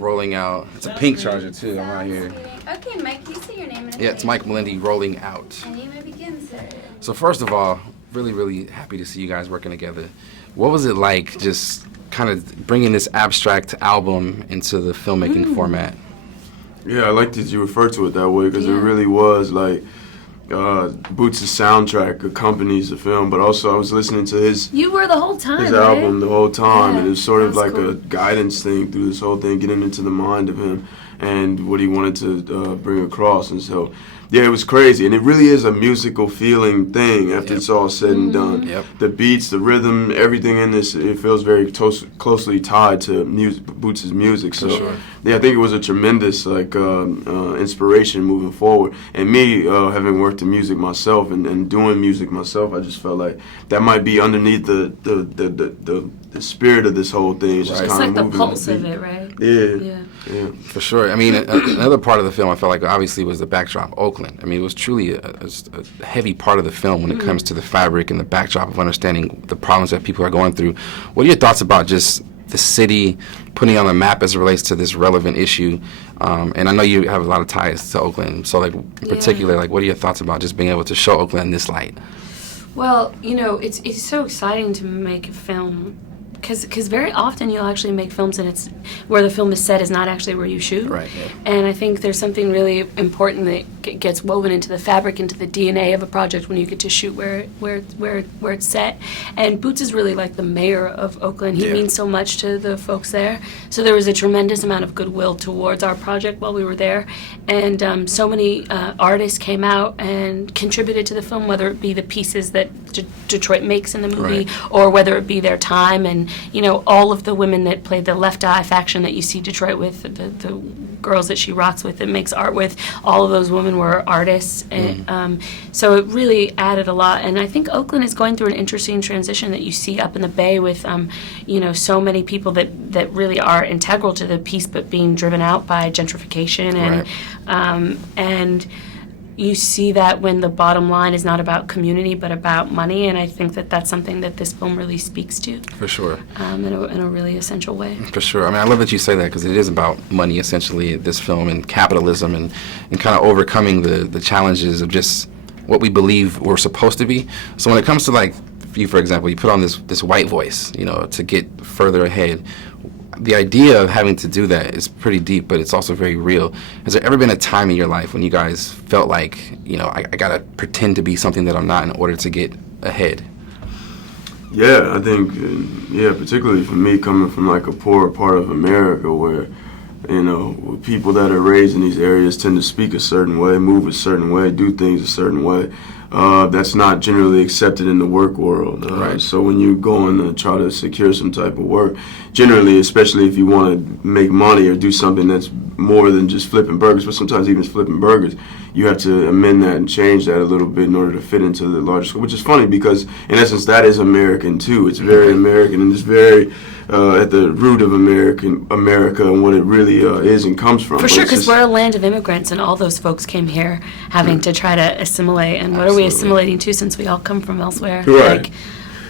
Rolling Out. It's a pink charger, too. I'm out here. Okay, Mike, you say your name in a Yeah, it's Mike Melendi, Rolling Out. And you may begin, sir. So first of all, really, really happy to see you guys working together. What was it like just kind of bringing this abstract album into the filmmaking format? Yeah, I like that you refer to it that way because it really was like Boots' soundtrack accompanies the film, but also I was listening to his You were the whole time, his right? album the whole time, and it was sort of like cool. a guidance thing through this whole thing, getting into the mind of him and what he wanted to bring across. And so, yeah, it was crazy, and it really is a musical feeling thing after it's all said and done. The beats, the rhythm, everything in this, it feels very closely tied to Boots' music. So, yeah, I think it was a tremendous inspiration moving forward. And me, having worked in music myself and doing music myself, I just felt like that might be underneath the spirit of this whole thing. It's just It's kind like of the pulse of it, right? Yeah. For sure. I mean, another part of the film I felt like obviously was the backdrop, Oakland. I mean, it was truly a heavy part of the film when it comes to the fabric and the backdrop of understanding the problems that people are going through. What are your thoughts about just the city putting on the map as it relates to this relevant issue? And I know you have a lot of ties to Oakland, so like in particular, like what are your thoughts about just being able to show Oakland in this light? Well, you know, it's so exciting to make a film because very often you'll actually make films and it's where the film is set is not actually where you shoot. Right. Yeah. And I think there's something really important that gets woven into the fabric, into the DNA of a project when you get to shoot where it's set. And Boots is really like the mayor of Oakland. He means so much to the folks there. So there was a tremendous amount of goodwill towards our project while we were there. And so many artists came out and contributed to the film, whether it be the pieces that Detroit makes in the movie, or whether it be their time. And you know, all of the women that played the Left Eye faction that you see Detroit with, the girls that she rocks with, that makes art with, all of those women were artists. And so it really added a lot. And I think Oakland is going through an interesting transition that you see up in the Bay with, you know, so many people that really are integral to the piece, but being driven out by gentrification. And you see that when the bottom line is not about community but about money, and I think that that's something that this film really speaks to. For sure. In a really essential way. For sure. I mean, I love that you say that because it is about money, essentially, this film, and capitalism, and kind of overcoming the challenges of just what we believe we're supposed to be. So when it comes to, like, you, for example, you put on this white voice, you know, to get further ahead. The idea of having to do that is pretty deep, but it's also very real. Has there ever been a time in your life when you guys felt like, you know, I gotta pretend to be something that I'm not in order to get ahead? Yeah, I think, particularly for me, coming from like a poorer part of America where, you know, people that are raised in these areas tend to speak a certain way, move a certain way, do things a certain way. That's not generally accepted in the work world. So when you go and try to secure some type of work, generally, especially if you want to make money or do something that's more than just flipping burgers, but sometimes even flipping burgers, you have to amend that and change that a little bit in order to fit into the larger school, which is funny because, in essence, that is American, too. It's very American, and it's very at the root of America and what it really is and comes from. For sure, because we're a land of immigrants, and all those folks came here having to try to assimilate. And what are we assimilating to since we all come from elsewhere? Right. Like,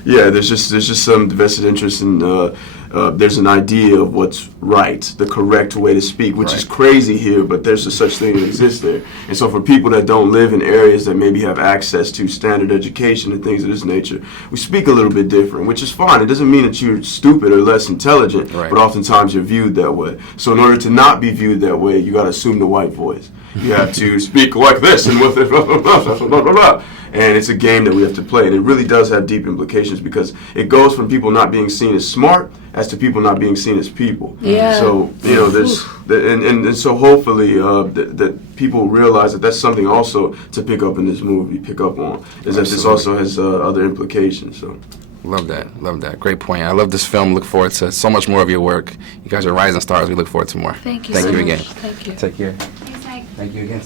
yeah, there's just some vested interest in. There's an idea of what's right, the correct way to speak, which is crazy here, but there's a such thing that exists there. And so for people that don't live in areas that maybe have access to standard education and things of this nature, we speak a little bit different, which is fine. It doesn't mean that you're stupid or less intelligent, but oftentimes you're viewed that way. So in order to not be viewed that way, you got to assume the white voice. You have to speak like this and with it, blah, blah, blah, blah, blah, blah, blah. And it's a game that we have to play, and it really does have deep implications because it goes from people not being seen as smart as to people not being seen as people. Yeah. So you know, there's and so hopefully that people realize that that's something also to pick up in this movie, pick up on, is that this also has other implications. So. Love that. Great point. I love this film. Look forward to so much more of your work. You guys are rising stars. We look forward to more. Thank you Thank so you much. again. Thank you. Take care. Thanks, Mike. Thank you again.